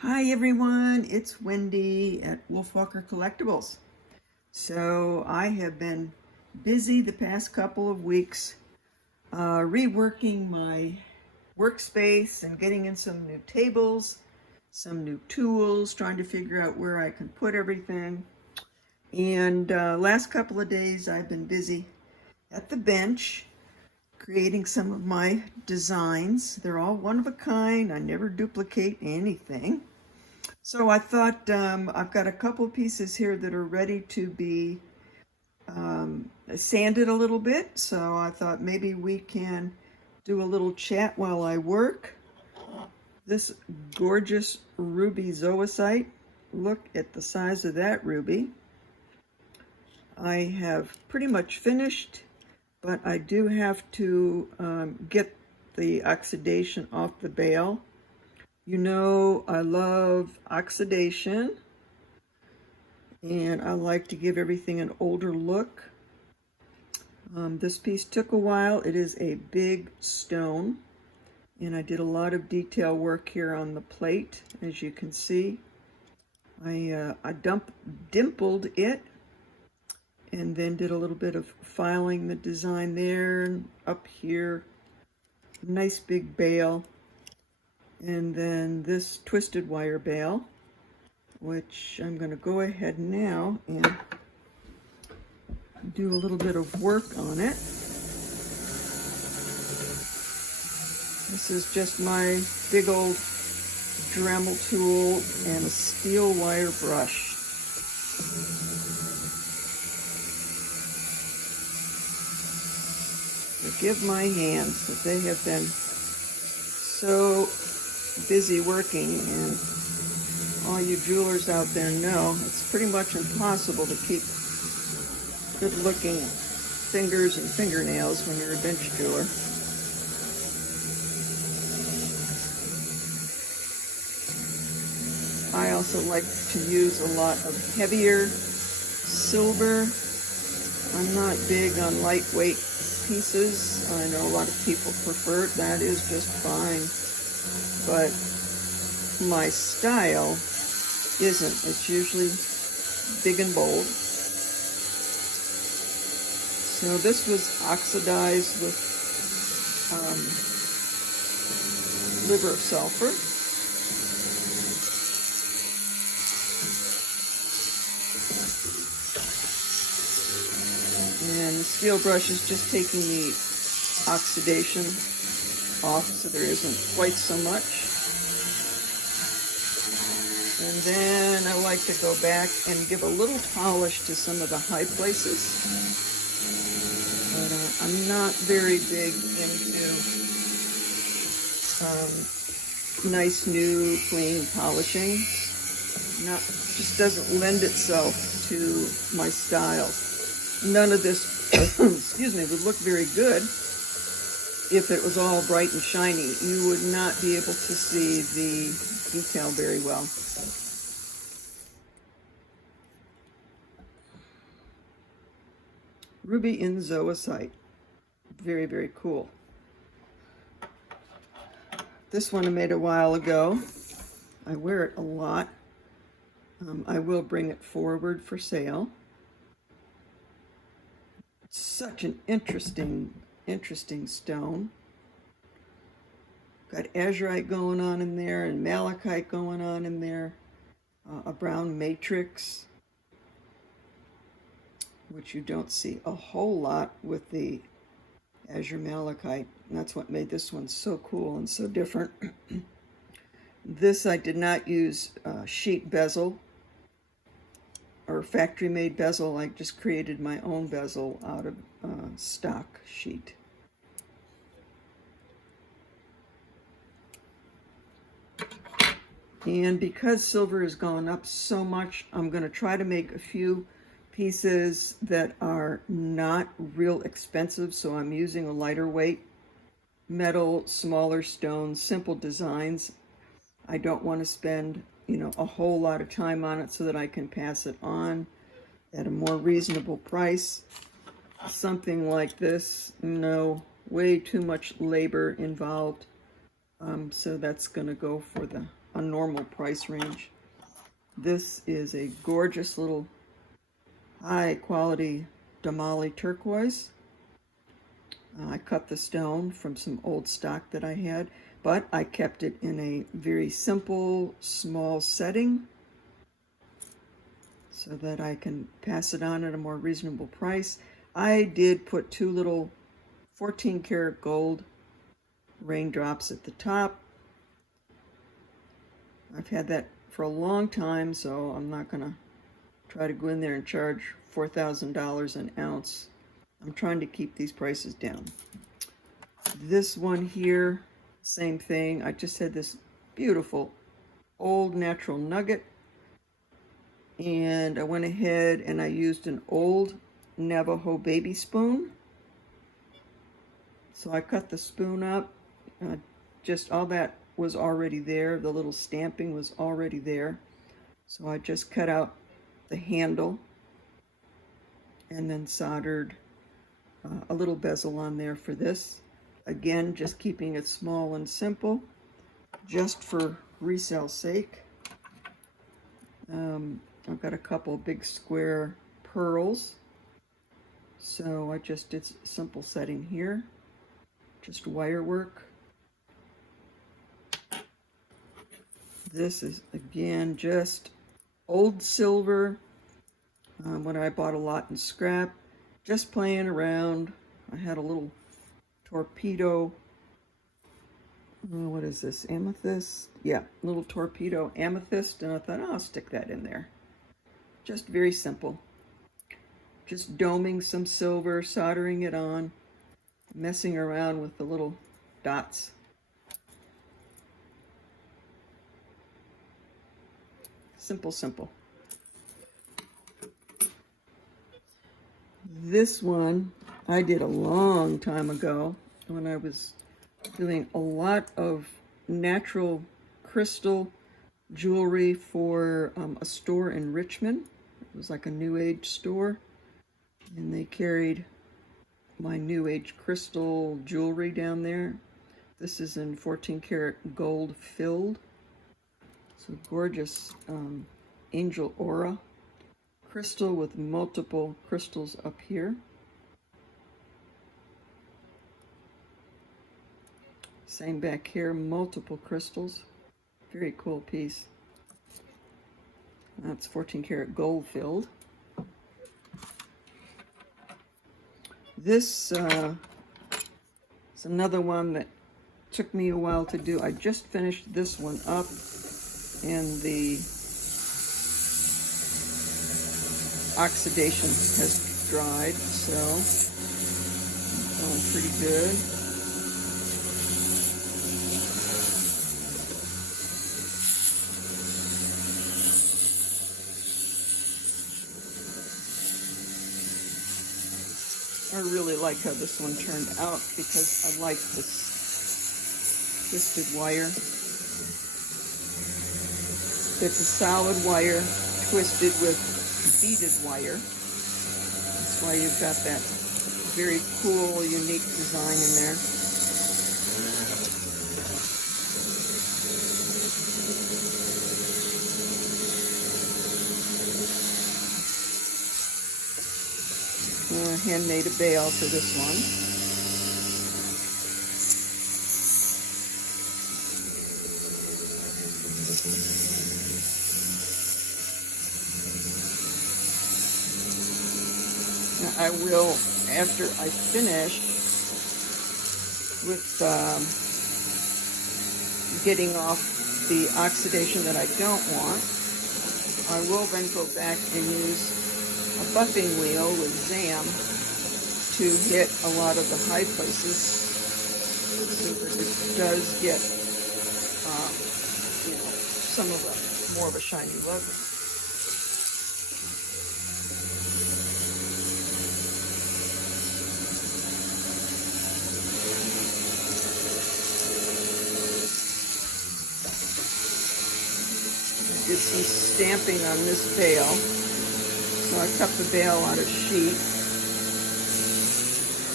Hi everyone, it's Wendy at Wolfwalker Collectibles. So I have been busy the past couple of weeks reworking my workspace and getting in some new tables, some new tools, trying to figure out where I can put everything. And last couple of days I've been busy at the bench creating some of my designs. They're all one of a kind. I never duplicate anything. So I thought I've got a couple pieces here that are ready to be sanded a little bit. So I thought maybe we can do a little chat while I work. This gorgeous ruby zoisite. Look at the size of that ruby. I have pretty much finished, but I do have to get the oxidation off the bale. You know, I love oxidation, and I like to give everything an older look. This piece took a while. It is a big stone, and I did a lot of detail work here on the plate, as you can see. I dimpled it, and then did a little bit of filing the design there, and up here, nice big bale. And then this twisted wire bale, which I'm going to go ahead now and do a little bit of work on it. This is just my big old Dremel tool and a steel wire brush. Forgive my hands, but they have been so busy working, and all you jewelers out there know it's pretty much impossible to keep good looking fingers and fingernails when you're a bench jeweler. I also like to use a lot of heavier silver. I'm not big on lightweight pieces. I know a lot of people prefer it. That is just fine. But my style isn't. It's usually big and bold. So this was oxidized with liver of sulfur. And the steel brush is just taking the oxidation off so there isn't quite so much. And then I like to go back and give a little polish to some of the high places. But I'm not very big into nice, new, clean polishing. Just doesn't lend itself to my style. None of this, excuse me, would look very good if it was all bright and shiny. You would not be able to see the detail very well. Ruby in zoisite. Very, very cool. This one I made a while ago. I wear it a lot. I will bring it forward for sale. It's such an interesting stone. Got azurite going on in there and malachite going on in there. A brown matrix, which you don't see a whole lot with the azure malachite. And that's what made this one so cool and so different. This I did not use sheet bezel or factory-made bezel. I just created my own bezel out of stock sheet. And because silver has gone up so much, I'm going to try to make a few pieces that are not real expensive. So I'm using a lighter weight metal, smaller stones, simple designs. I don't want to spend, a whole lot of time on it so that I can pass it on at a more reasonable price. Something like this, way too much labor involved. So that's going to go for the a normal price range. This is a gorgeous little high quality Damali turquoise. I cut the stone from some old stock that I had, but I kept it in a very simple, small setting so that I can pass it on at a more reasonable price. I did put two little 14 karat gold raindrops at the top. I've had that for a long time, so I'm not going to try to go in there and charge $4,000 an ounce. I'm trying to keep these prices down. This one here, same thing. I just had this beautiful old natural nugget, and I went ahead and I used an old Navajo baby spoon. So I cut the spoon up, just all that was already there. The little stamping was already there. So I just cut out the handle and then soldered a little bezel on there for this. Again, just keeping it small and simple, just for resale sake. I've got a couple big square pearls, so I just did simple setting here, just wire work. This is, again, just old silver, when I bought a lot in scrap, just playing around. I had a little torpedo, what is this, amethyst? Yeah, little torpedo amethyst, and I thought, oh, I'll stick that in there. Just very simple. Just doming some silver, soldering it on, messing around with the little dots. Simple, simple. This one I did a long time ago when I was doing a lot of natural crystal jewelry for a store in Richmond. It was like a New Age store, and they carried my New Age crystal jewelry down there. This is in 14 karat gold filled. So gorgeous angel aura crystal with multiple crystals up here. Same back here, multiple crystals. Very cool piece. That's 14 karat gold filled. This is another one that took me a while to do. I just finished this one up, and the oxidation has dried, so it's pretty good. I really like how this one turned out because I like this twisted wire. It's a solid wire twisted with beaded wire. That's why you've got that very cool, unique design in there. Handmade a bail for this one. Now I will, after I finish with getting off the oxidation that I don't want, I will then go back and use a buffing wheel with Zam to hit a lot of the high places so that it does get, some of the more of a shiny look. I did some stamping on this bail. So I cut the bail out of sheet,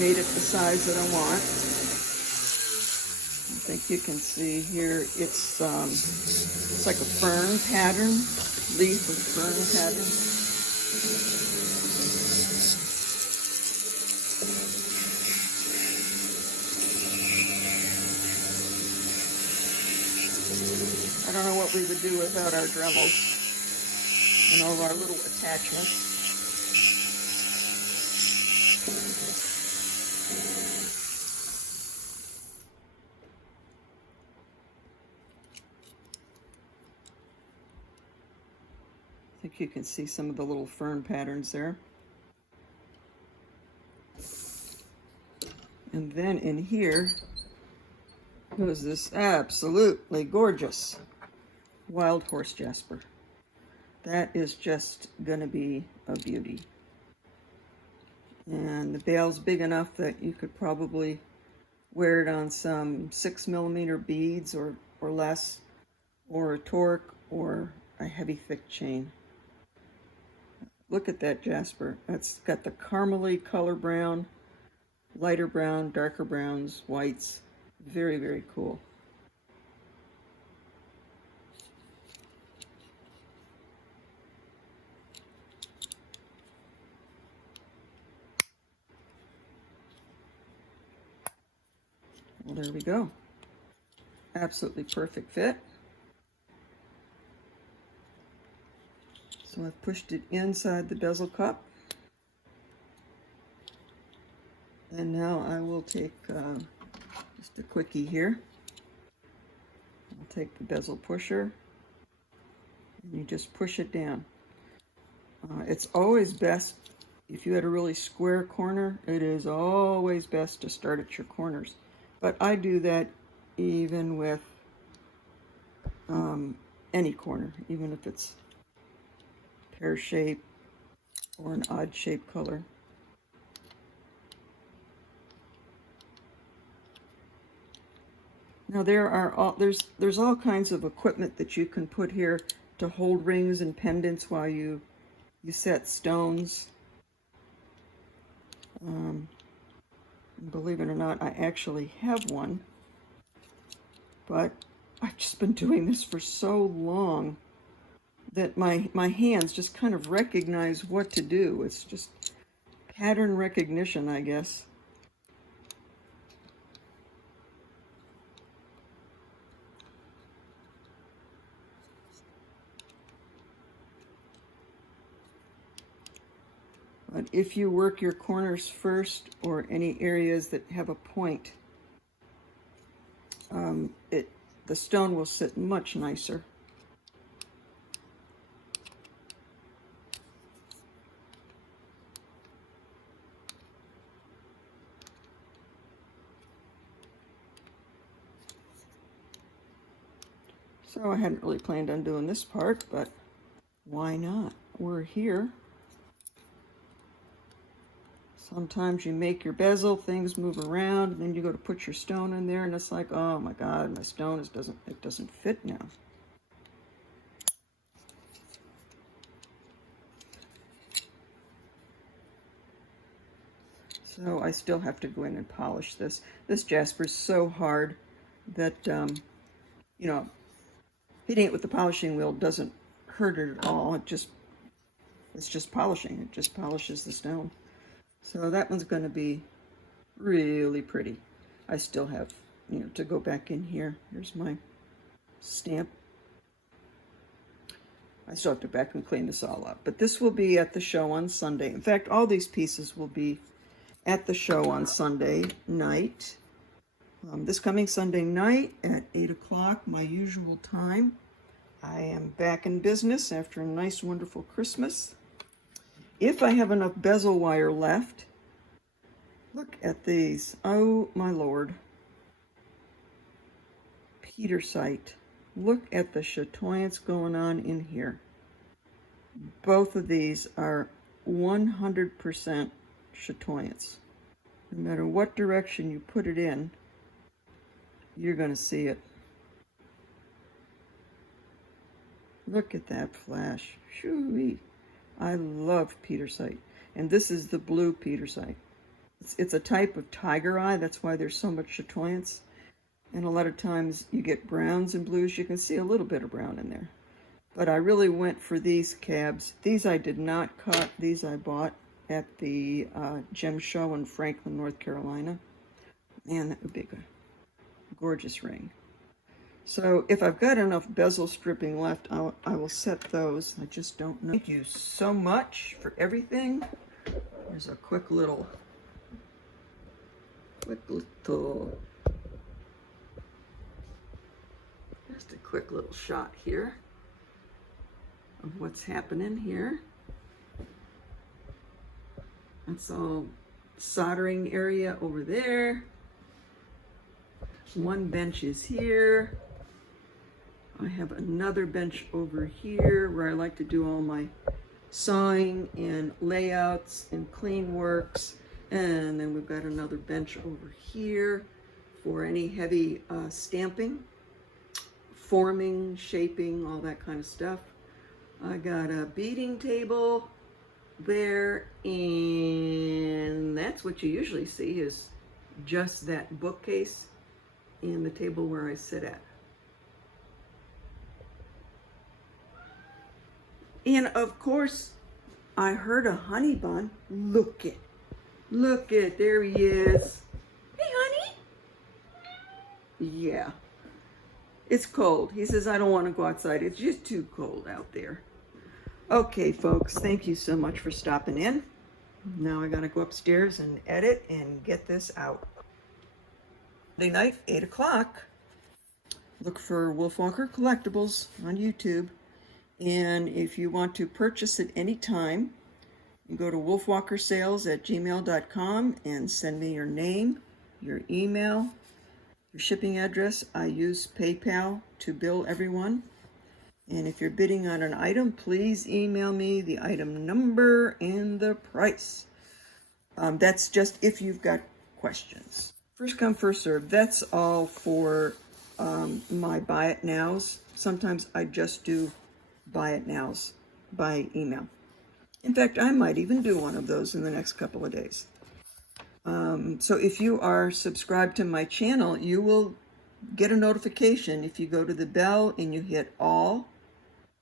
made it the size that I want. think you can see here, it's like a fern pattern, leaf or fern pattern. I don't know what we would do without our Dremels and all of our little attachments. I think you can see some of the little fern patterns there. And then in here goes this absolutely gorgeous wild horse jasper. That is just gonna be a beauty. And the bale's big enough that you could probably wear it on some 6mm beads or less, or a torque, or a heavy thick chain. Look at that jasper. That's got the caramely color brown, lighter brown, darker browns, whites. Very, very cool. Well, there we go. Absolutely perfect fit. So I've pushed it inside the bezel cup. And now I will take just a quickie here. I'll take the bezel pusher and you just push it down. It's always best, if you had a really square corner, it is always best to start at your corners. But I do that even with any corner, even if it's pear shape or an odd shape color. Now there's all kinds of equipment that you can put here to hold rings and pendants while you set stones. Believe it or not, I actually have one, but I've just been doing this for so long that my hands just kind of recognize what to do. It's just pattern recognition, I guess. But if you work your corners first, or any areas that have a point, the stone will sit much nicer. So I hadn't really planned on doing this part, but why not? We're here. Sometimes you make your bezel, things move around, and then you go to put your stone in there, and it's like, oh my God, my stone it doesn't fit now. So I still have to go in and polish this. This jasper is so hard that, you know, hitting it with the polishing wheel doesn't hurt it at all. It's just polishing. It just polishes the stone. So that one's going to be really pretty. I still have, to go back in here. Here's my stamp. I still have to back and clean this all up. But this will be at the show on Sunday. In fact, all these pieces will be at the show on Sunday night. This coming Sunday night at 8 o'clock, my usual time. I am back in business after a nice, wonderful Christmas. If I have enough bezel wire left, look at these. Oh, my Lord. Petersite. Look at the chatoyance going on in here. Both of these are 100% chatoyance. No matter what direction you put it in, you're going to see it. Look at that flash. Shoo-wee. I love Petersite. And this is the blue Petersite. It's a type of tiger eye. That's why there's so much chatoyance. And a lot of times you get browns and blues. You can see a little bit of brown in there. But I really went for these cabs. These I did not cut. These I bought at the gem show in Franklin, North Carolina. Man, that would be a gorgeous ring. So if I've got enough bezel stripping left, I will set those. I just don't know. Thank you so much for everything. There's a quick little just a quick little shot here of what's happening here. That's all soldering area over there. One bench is here. I have another bench over here where I like to do all my sawing and layouts and clean works. And then we've got another bench over here for any heavy stamping, forming, shaping, all that kind of stuff. I got a beading table there, and that's what you usually see is just that bookcase and the table where I sit at. And of course, I heard a honey bun. Look it, there he is. Hey, honey. Yeah, it's cold. He says, I don't want to go outside. It's just too cold out there. Okay, folks, thank you so much for stopping in. Now I gotta go upstairs and edit and get this out. Monday night, 8 o'clock. Look for Wolfwalker Collectibles on YouTube. And if you want to purchase at any time, you go to wolfwalkersales@gmail.com and send me your name, your email, your shipping address. I use PayPal to bill everyone. And if you're bidding on an item, please email me the item number and the price. That's just if you've got questions. First come, first serve. That's all for my buy it nows. Sometimes I just do buy it nows by email. In fact, I might even do one of those in the next couple of days. So if you are subscribed to my channel, you will get a notification. If you go to the bell and you hit all,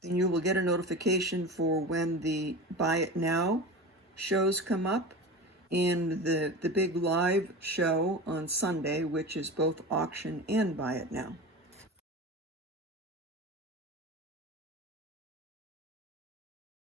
then you will get a notification for when the Buy It Now shows come up and the big live show on Sunday, which is both auction and Buy It Now.